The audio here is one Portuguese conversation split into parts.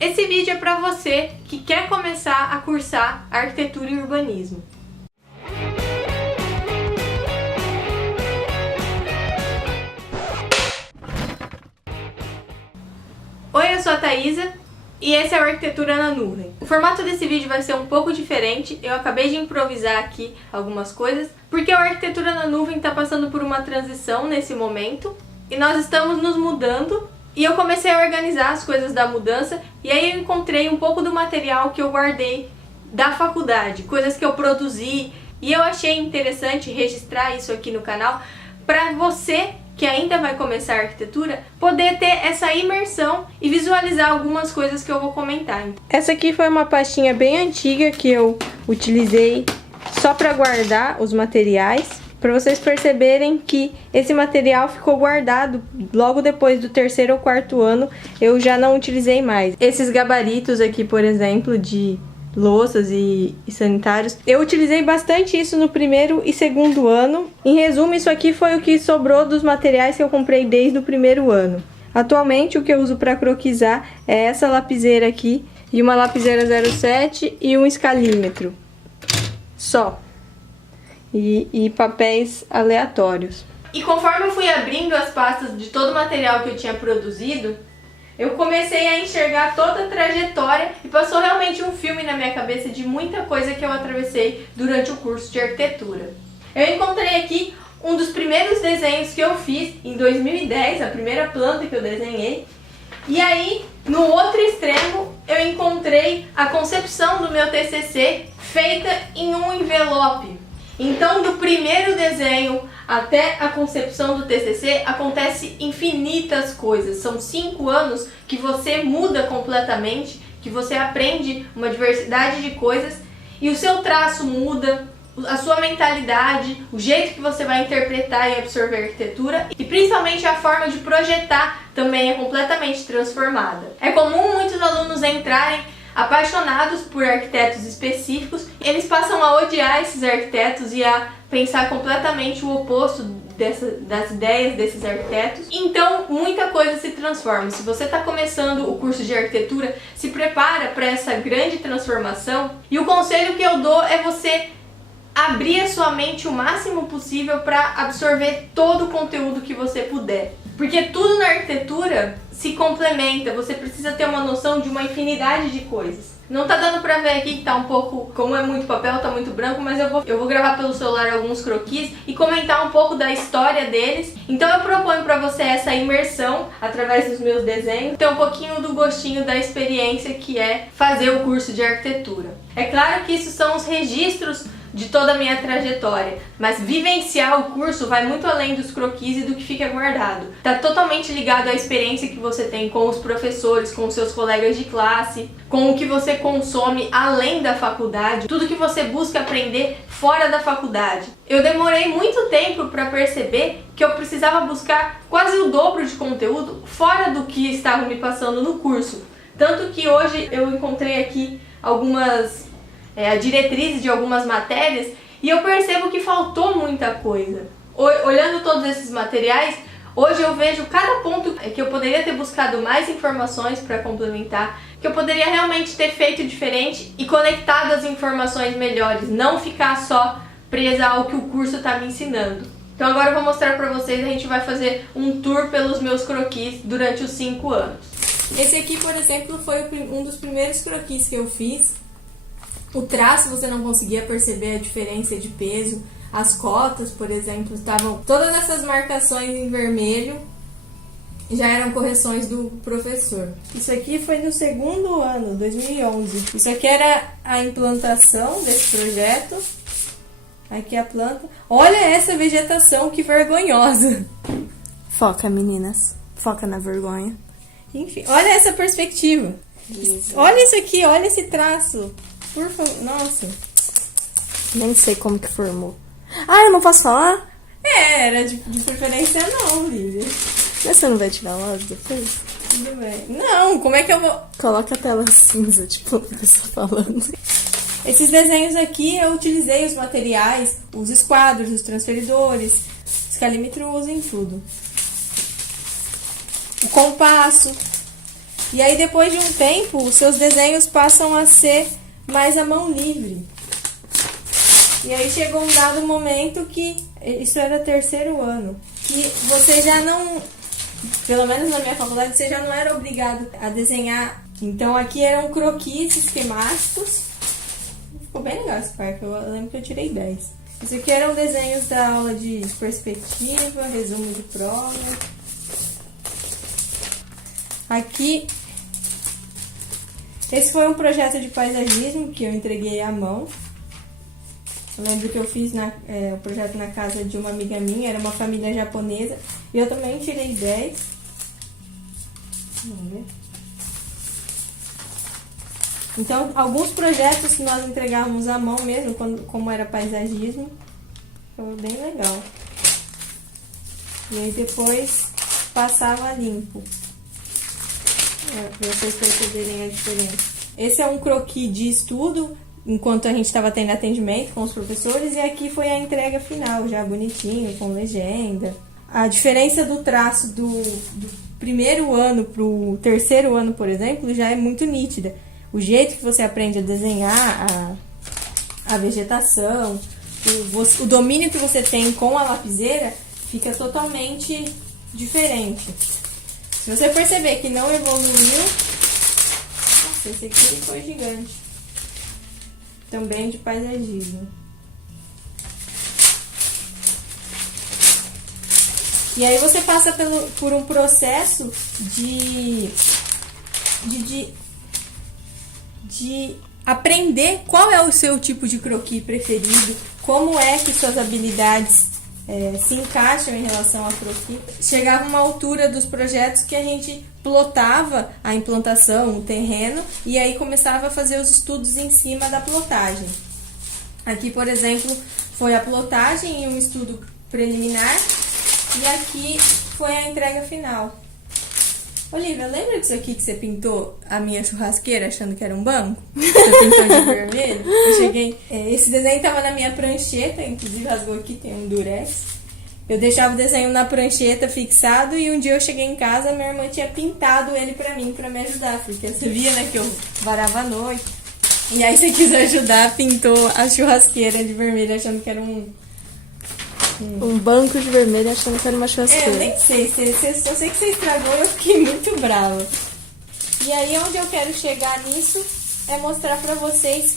Esse vídeo é para você que quer começar a cursar arquitetura e urbanismo. Oi, eu sou a Thaisa e esse é o Arquitetura na Nuvem. O formato desse vídeo vai ser um pouco diferente, eu acabei de improvisar aqui algumas coisas, porque o Arquitetura na Nuvem está passando por uma transição nesse momento e nós estamos nos mudando. E eu comecei a organizar as coisas da mudança e aí eu encontrei um pouco do material que eu guardei da faculdade, coisas que eu produzi, e eu achei interessante registrar isso aqui no canal para você que ainda vai começar a arquitetura poder ter essa imersão e visualizar algumas coisas que eu vou comentar. Essa aqui foi uma pastinha bem antiga que eu utilizei só para guardar os materiais, para vocês perceberem que esse material ficou guardado logo depois do terceiro ou quarto ano, eu já não utilizei mais. Esses gabaritos aqui, por exemplo, de louças e sanitários, eu utilizei bastante isso no primeiro e segundo ano. Em resumo, isso aqui foi o que sobrou dos materiais que eu comprei desde o primeiro ano. Atualmente, o que eu uso para croquisar é essa lapiseira aqui, e uma lapiseira 07 e um escalímetro. Só. E papéis aleatórios. E conforme eu fui abrindo as pastas de todo o material que eu tinha produzido, eu comecei a enxergar toda a trajetória e passou realmente um filme na minha cabeça de muita coisa que eu atravessei durante o curso de arquitetura. Eu encontrei aqui um dos primeiros desenhos que eu fiz em 2010, a primeira planta que eu desenhei. E aí, no outro extremo, eu encontrei a concepção do meu TCC feita em um envelope. Então, do primeiro desenho até a concepção do TCC, acontece infinitas coisas. São 5 anos que você muda completamente, que você aprende uma diversidade de coisas e o seu traço muda, a sua mentalidade, o jeito que você vai interpretar e absorver a arquitetura e principalmente a forma de projetar também é completamente transformada. É comum muitos alunos entrarem apaixonados por arquitetos específicos, eles passam a odiar esses arquitetos e a pensar completamente o oposto das ideias desses arquitetos. Então, muita coisa se transforma. Se você está começando o curso de arquitetura, se prepara para essa grande transformação. E o conselho que eu dou é você abrir a sua mente o máximo possível para absorver todo o conteúdo que você puder. Porque tudo na arquitetura se complementa, você precisa ter uma noção de uma infinidade de coisas. Não tá dando pra ver aqui que tá um pouco, como é muito papel, tá muito branco, mas eu vou gravar pelo celular alguns croquis e comentar um pouco da história deles. Então eu proponho pra você essa imersão através dos meus desenhos, ter um pouquinho do gostinho da experiência que é fazer o curso de arquitetura. É claro que isso são os registros de toda a minha trajetória, mas vivenciar o curso vai muito além dos croquis e do que fica guardado. Está totalmente ligado à experiência que você tem com os professores, com os seus colegas de classe, com o que você consome além da faculdade, tudo que você busca aprender fora da faculdade. Eu demorei muito tempo para perceber que eu precisava buscar quase o dobro de conteúdo fora do que estavam me passando no curso. Tanto que hoje eu encontrei aqui a diretriz de algumas matérias e eu percebo que faltou muita coisa. Olhando todos esses materiais, hoje eu vejo cada ponto que eu poderia ter buscado mais informações para complementar, que eu poderia realmente ter feito diferente e conectado as informações melhores, não ficar só presa ao que o curso está me ensinando. Então agora eu vou mostrar para vocês, a gente vai fazer um tour pelos meus croquis durante os 5 anos. Esse aqui, por exemplo, foi um dos primeiros croquis que eu fiz. O traço você não conseguia perceber a diferença de peso. As cotas, por exemplo, estavam... Todas essas marcações em vermelho já eram correções do professor. Isso aqui foi no segundo ano, 2011. Isso aqui era a implantação desse projeto. Aqui a planta. Olha essa vegetação, que vergonhosa. Foca, meninas. Foca na vergonha. Enfim, olha essa perspectiva. Isso. Olha isso aqui, olha esse traço. Por favor, nossa. Nem sei como que formou. Ah, eu não posso falar? Era de preferência não, Lívia. Mas você não vai tirar o áudio depois? Tudo bem. Não, como é que eu vou... Coloca a tela cinza, tipo, você falando. Esses desenhos aqui eu utilizei os materiais, os esquadros, os transferidores, os calímetros em tudo. O compasso. E aí depois de um tempo, os seus desenhos passam a ser mais à mão livre. E aí chegou um dado momento que, isso era terceiro ano, que você já não, pelo menos na minha faculdade, você já não era obrigado a desenhar. Então aqui eram croquis esquemáticos. Ficou bem legal esse parque, eu lembro que eu tirei 10. Isso aqui eram desenhos da aula de perspectiva, resumo de prova. Aqui, esse foi um projeto de paisagismo que eu entreguei à mão. Eu lembro que eu fiz o projeto na casa de uma amiga minha, era uma família japonesa, e eu também tirei 10. Vamos ver. Então, alguns projetos que nós entregávamos à mão mesmo, como era paisagismo, foi bem legal. E aí depois passava limpo, para vocês perceberem a diferença. Esse é um croquis de estudo, enquanto a gente estava tendo atendimento com os professores, e aqui foi a entrega final, já bonitinho, com legenda. A diferença do traço do primeiro ano para o terceiro ano, por exemplo, já é muito nítida. O jeito que você aprende a desenhar a vegetação, o domínio que você tem com a lapiseira fica totalmente diferente. Se você perceber que não evoluiu, nossa, esse aqui foi gigante. Também de paisagismo. E aí você passa por um processo de aprender qual é o seu tipo de croquis preferido, como é que suas habilidades se encaixam em relação ao croquis. Chegava uma altura dos projetos que a gente plotava a implantação, o terreno, e aí começava a fazer os estudos em cima da plotagem. Aqui, por exemplo, foi a plotagem e um estudo preliminar, e aqui foi a entrega final. Olivia, lembra disso aqui que você pintou a minha churrasqueira achando que era um banco? Você pintou de vermelho? Eu cheguei... esse desenho estava na minha prancheta, inclusive rasgou aqui, tem um durex. Eu deixava o desenho na prancheta fixado e um dia eu cheguei em casa, minha irmã tinha pintado ele pra mim, pra me ajudar. Porque você via, né, que eu varava à noite. E aí você quis ajudar, pintou a churrasqueira de vermelho achando que era um banco de vermelho achando que era uma churrasqueira. Eu nem sei, eu sei que você estragou e eu fiquei muito brava. E aí onde eu quero chegar nisso é mostrar pra vocês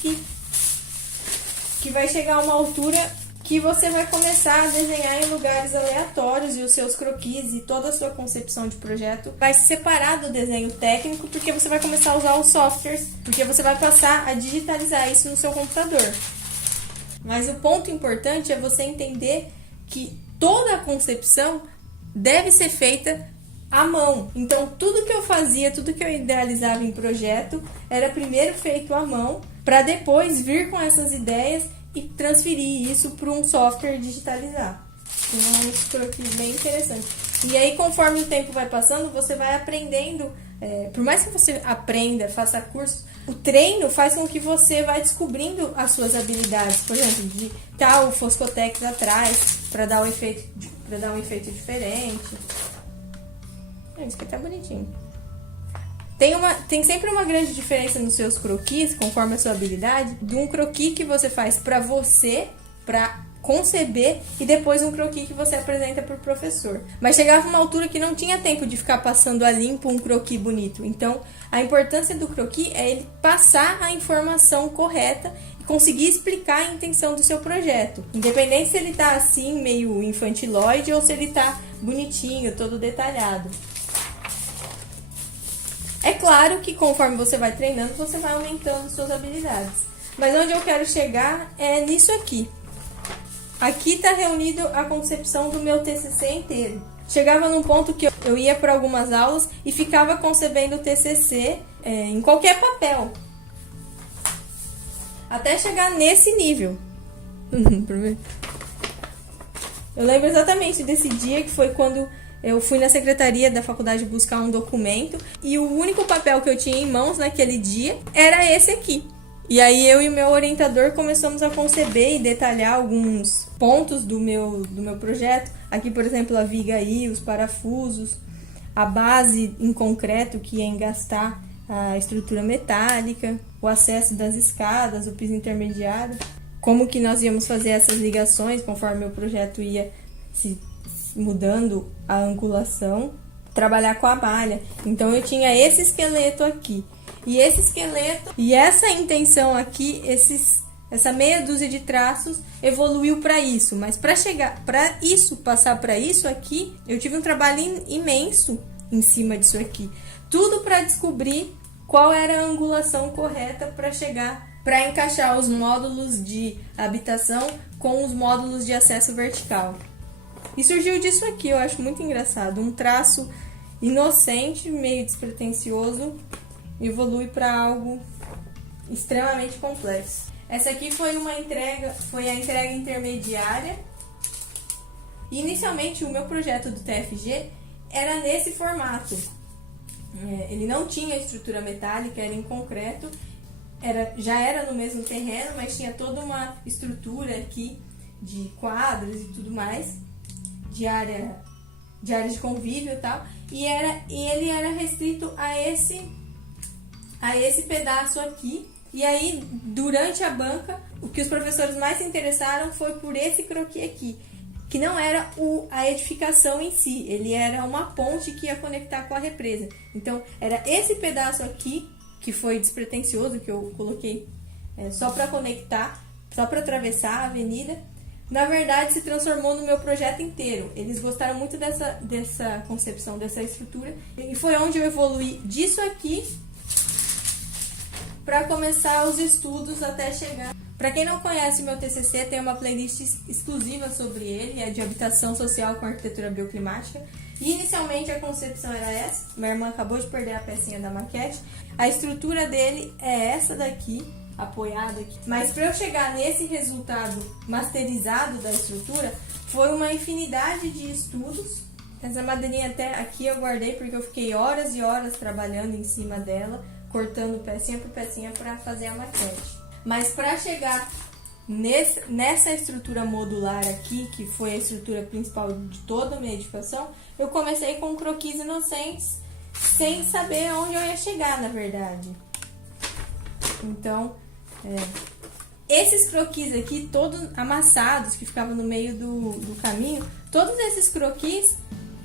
que vai chegar uma altura que você vai começar a desenhar em lugares aleatórios e os seus croquis e toda a sua concepção de projeto vai se separar do desenho técnico, porque você vai começar a usar os softwares, porque você vai passar a digitalizar isso no seu computador. Mas o ponto importante é você entender que toda a concepção deve ser feita à mão. Então, tudo que eu fazia, tudo que eu idealizava em projeto, era primeiro feito à mão, para depois vir com essas ideias e transferir isso para um software digitalizar. Então, é um croquis bem interessante. E aí, conforme o tempo vai passando, você vai aprendendo. Por mais que você aprenda, faça curso, o treino faz com que você vai descobrindo as suas habilidades. Por exemplo, de o Foscotex atrás, para dar um efeito diferente. Isso aqui tá bonitinho. Tem sempre uma grande diferença nos seus croquis, conforme a sua habilidade, de um croquis que você faz pra você, pra conceber, e depois um croquis que você apresenta pro professor. Mas chegava uma altura que não tinha tempo de ficar passando a limpo um croquis bonito. Então, a importância do croquis é ele passar a informação correta e conseguir explicar a intenção do seu projeto. Independente se ele tá assim, meio infantiloide, ou se ele tá bonitinho, todo detalhado. É claro que conforme você vai treinando, você vai aumentando suas habilidades. Mas onde eu quero chegar é nisso aqui. Aqui está reunido a concepção do meu TCC inteiro. Chegava num ponto que eu ia para algumas aulas e ficava concebendo o TCC em qualquer papel. Até chegar nesse nível. Eu lembro exatamente desse dia, que foi quando eu fui na secretaria da faculdade buscar um documento e o único papel que eu tinha em mãos naquele dia era esse aqui. E aí eu e o meu orientador começamos a conceber e detalhar alguns pontos do meu projeto. Aqui, por exemplo, a viga aí, os parafusos. a base em concreto, que ia engastar a estrutura metálica, o acesso das escadas, o piso intermediário, como que nós íamos fazer essas ligações conforme o projeto ia se mudando a angulação, trabalhar com a malha. Então eu tinha esse esqueleto aqui, e esse esqueleto, e essa intenção aqui, essa meia dúzia de traços evoluiu para isso, mas para chegar, para isso, passar para isso aqui, eu tive um trabalho imenso em cima disso aqui. Tudo para descobrir qual era a angulação correta para chegar, para encaixar os módulos de habitação com os módulos de acesso vertical. E surgiu disso aqui, eu acho muito engraçado. Um traço inocente, meio despretensioso, evolui para algo extremamente complexo. Essa aqui foi a entrega intermediária. E inicialmente o meu projeto do TFG era nesse formato. Ele não tinha estrutura metálica, era em concreto, já era no mesmo terreno, mas tinha toda uma estrutura aqui de quadros e tudo mais, de área de convívio e tal, e ele era restrito a esse pedaço aqui. E aí, durante a banca, o que os professores mais se interessaram foi por esse croquis aqui, que não era a edificação em si, ele era uma ponte que ia conectar com a represa. Então, era esse pedaço aqui, que foi despretensioso, que eu coloquei só para conectar, só para atravessar a avenida. Na verdade, se transformou no meu projeto inteiro. Eles gostaram muito dessa concepção, dessa estrutura. E foi onde eu evoluí disso aqui para começar os estudos até chegar. Para quem não conhece o meu TCC, tem uma playlist exclusiva sobre ele, é de habitação social com arquitetura bioclimática. E inicialmente a concepção era essa, minha irmã acabou de perder a pecinha da maquete. A estrutura dele é essa daqui, apoiada aqui. Mas para eu chegar nesse resultado masterizado da estrutura, foi uma infinidade de estudos. Essa madeirinha até aqui eu guardei porque eu fiquei horas e horas trabalhando em cima dela, cortando pecinha por pecinha para fazer a maquete. Mas para chegar nessa estrutura modular aqui, que foi a estrutura principal de toda a minha edificação, eu comecei com croquis inocentes, sem saber onde eu ia chegar, na verdade. Então, esses croquis aqui, todos amassados, que ficavam no meio do caminho, todos esses croquis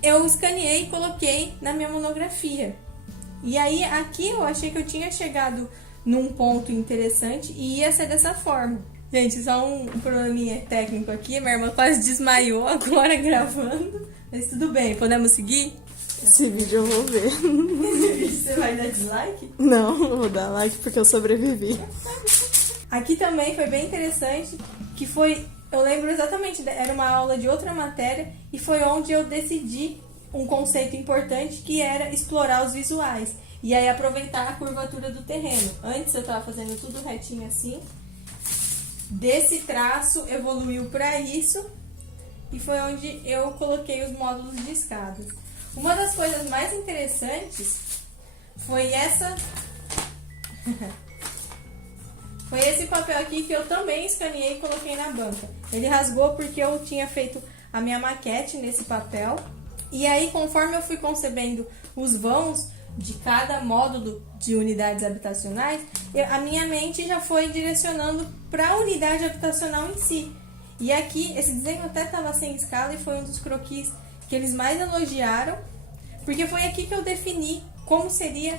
eu escaneei e coloquei na minha monografia. E aí, aqui eu achei que eu tinha chegado num ponto interessante e ia ser dessa forma. Gente, só um probleminha técnico aqui. Minha irmã quase desmaiou agora gravando. Mas tudo bem, podemos seguir? Esse vídeo eu vou ver. Esse vídeo você vai dar dislike? Não, eu vou dar like porque eu sobrevivi. Aqui também foi bem interessante, que foi... Eu lembro exatamente, era uma aula de outra matéria e foi onde eu decidi um conceito importante, que era explorar os visuais. E aí aproveitar a curvatura do terreno. Antes eu estava fazendo tudo retinho assim. Desse traço evoluiu para isso. E foi onde eu coloquei os módulos de escadas. Uma das coisas mais interessantes foi foi esse papel aqui que eu também escaneei e coloquei na banca. Ele rasgou porque eu tinha feito a minha maquete nesse papel. E aí, conforme eu fui concebendo os vãos de cada módulo de unidades habitacionais, a minha mente já foi direcionando para a unidade habitacional em si. E aqui, esse desenho até estava sem escala e foi um dos croquis que eles mais elogiaram, porque foi aqui que eu defini como seria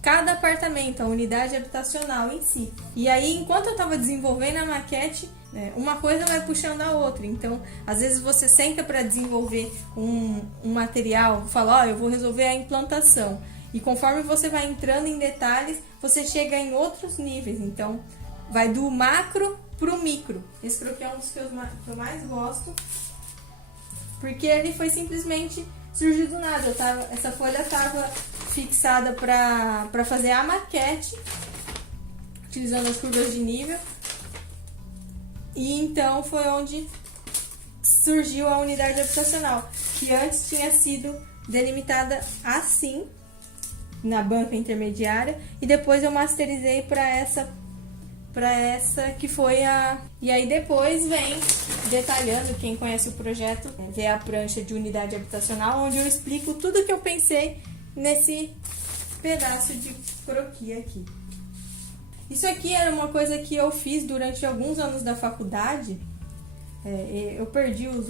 cada apartamento, a unidade habitacional em si. E aí, enquanto eu estava desenvolvendo a maquete, uma coisa vai puxando a outra. Então, às vezes você senta para desenvolver um material, fala, eu vou resolver a implantação. E conforme você vai entrando em detalhes, você chega em outros níveis. Então, vai do macro para o micro. Esse croquis é um dos que eu mais gosto, porque ele foi simplesmente surgiu do nada. Essa folha estava fixada para fazer a maquete, utilizando as curvas de nível. E então foi onde surgiu a unidade habitacional, que antes tinha sido delimitada assim, na banca intermediária, e depois eu masterizei para para essa que foi a... E aí depois vem detalhando, quem conhece o projeto, vê a prancha de unidade habitacional, onde eu explico tudo que eu pensei nesse pedaço de croquis aqui. Isso aqui era uma coisa que eu fiz durante alguns anos da faculdade. Eu perdi os...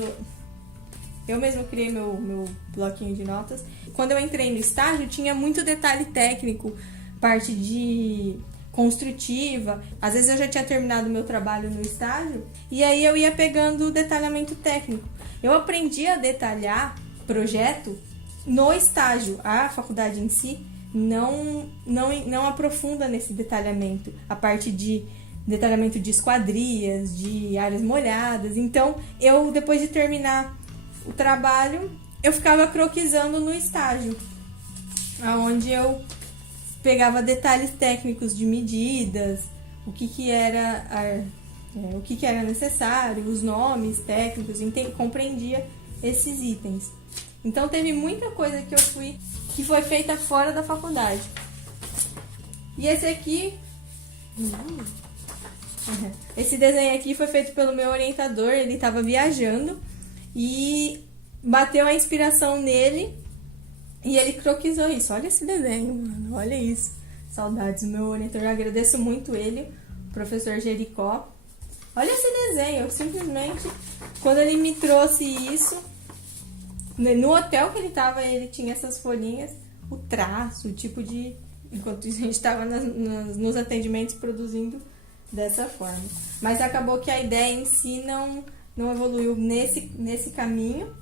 Eu mesma criei meu bloquinho de notas. Quando eu entrei no estágio, tinha muito detalhe técnico, parte de construtiva. Às vezes eu já tinha terminado meu trabalho no estágio, e aí eu ia pegando o detalhamento técnico. Eu aprendi a detalhar projeto no estágio. A faculdade em si não aprofunda nesse detalhamento. A parte de detalhamento de esquadrias, de áreas molhadas. Então, eu, depois de terminar o trabalho, eu ficava croquisando no estágio, onde eu pegava detalhes técnicos de medidas, o que era necessário, os nomes técnicos, compreendia esses itens. Então teve muita coisa que foi feita fora da faculdade. E esse aqui, esse desenho aqui foi feito pelo meu orientador. Ele estava viajando e bateu a inspiração nele e ele croquisou isso. Olha esse desenho, mano, olha isso. Saudades do meu orientador, eu agradeço muito ele, o professor Jericó. Olha esse desenho, eu simplesmente, quando ele me trouxe isso, no hotel que ele estava, ele tinha essas folhinhas, o traço, o tipo de... Enquanto a gente estava nos atendimentos produzindo dessa forma. Mas acabou que a ideia em si não evoluiu nesse caminho,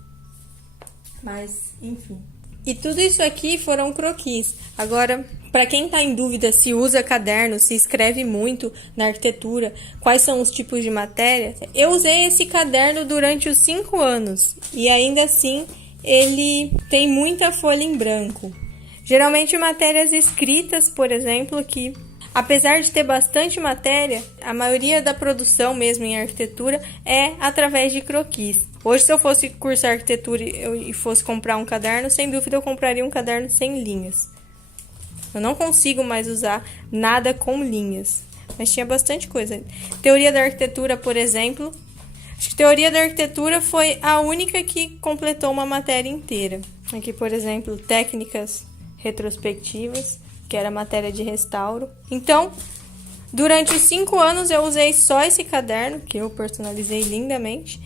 mas enfim. E tudo isso aqui foram croquis. Agora, para quem está em dúvida se usa caderno, se escreve muito na arquitetura, quais são os tipos de matéria, eu usei esse caderno durante os 5 anos e ainda assim ele tem muita folha em branco. Geralmente matérias escritas, por exemplo, que apesar de ter bastante matéria, a maioria da produção mesmo em arquitetura é através de croquis. Hoje, se eu fosse cursar arquitetura e fosse comprar um caderno, sem dúvida eu compraria um caderno sem linhas. Eu não consigo mais usar nada com linhas, mas tinha bastante coisa. Teoria da arquitetura, por exemplo. Acho que teoria da arquitetura foi a única que completou uma matéria inteira. Aqui, por exemplo, técnicas retrospectivas, que era matéria de restauro. Então, durante os 5 anos eu usei só esse caderno, que eu personalizei lindamente,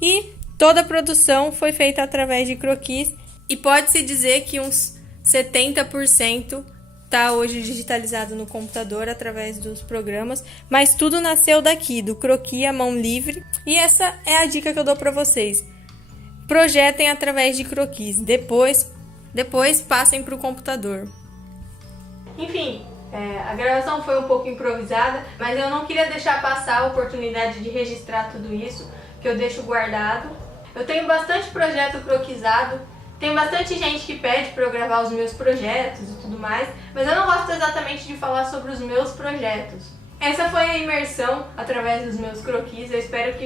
e toda a produção foi feita através de croquis, e pode-se dizer que uns 70% está hoje digitalizado no computador através dos programas, mas tudo nasceu daqui, do croquis à mão livre, e essa é a dica que eu dou para vocês. Projetem através de croquis, depois passem para o computador. Enfim, a gravação foi um pouco improvisada, mas eu não queria deixar passar a oportunidade de registrar tudo isso, que eu deixo guardado. Eu tenho bastante projeto croquisado, tem bastante gente que pede para eu gravar os meus projetos e tudo mais, mas eu não gosto exatamente de falar sobre os meus projetos. Essa foi a imersão através dos meus croquis. Eu espero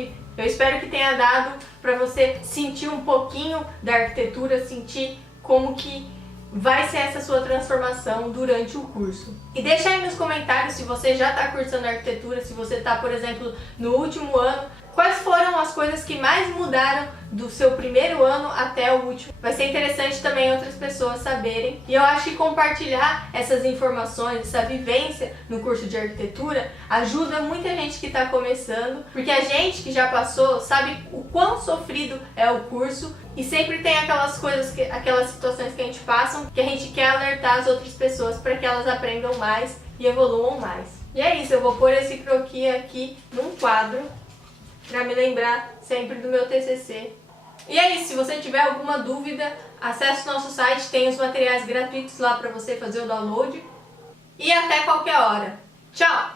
que tenha dado para você sentir um pouquinho da arquitetura, sentir como que vai ser essa sua transformação durante o curso. E deixa aí nos comentários se você já está cursando arquitetura, se você está, por exemplo, no último ano, quais foram as coisas que mais mudaram do seu primeiro ano até o último. Vai ser interessante também outras pessoas saberem. E eu acho que compartilhar essas informações, essa vivência no curso de arquitetura, ajuda muita gente que está começando, porque a gente que já passou sabe o quão sofrido é o curso, e sempre tem aquelas coisas, aquelas situações que a gente passa, que a gente quer alertar as outras pessoas para que elas aprendam mais e evoluam mais. E é isso, eu vou pôr esse croquis aqui num quadro para me lembrar sempre do meu TCC. E é isso, se você tiver alguma dúvida, acesse o nosso site, tem os materiais gratuitos lá para você fazer o download. E até qualquer hora. Tchau!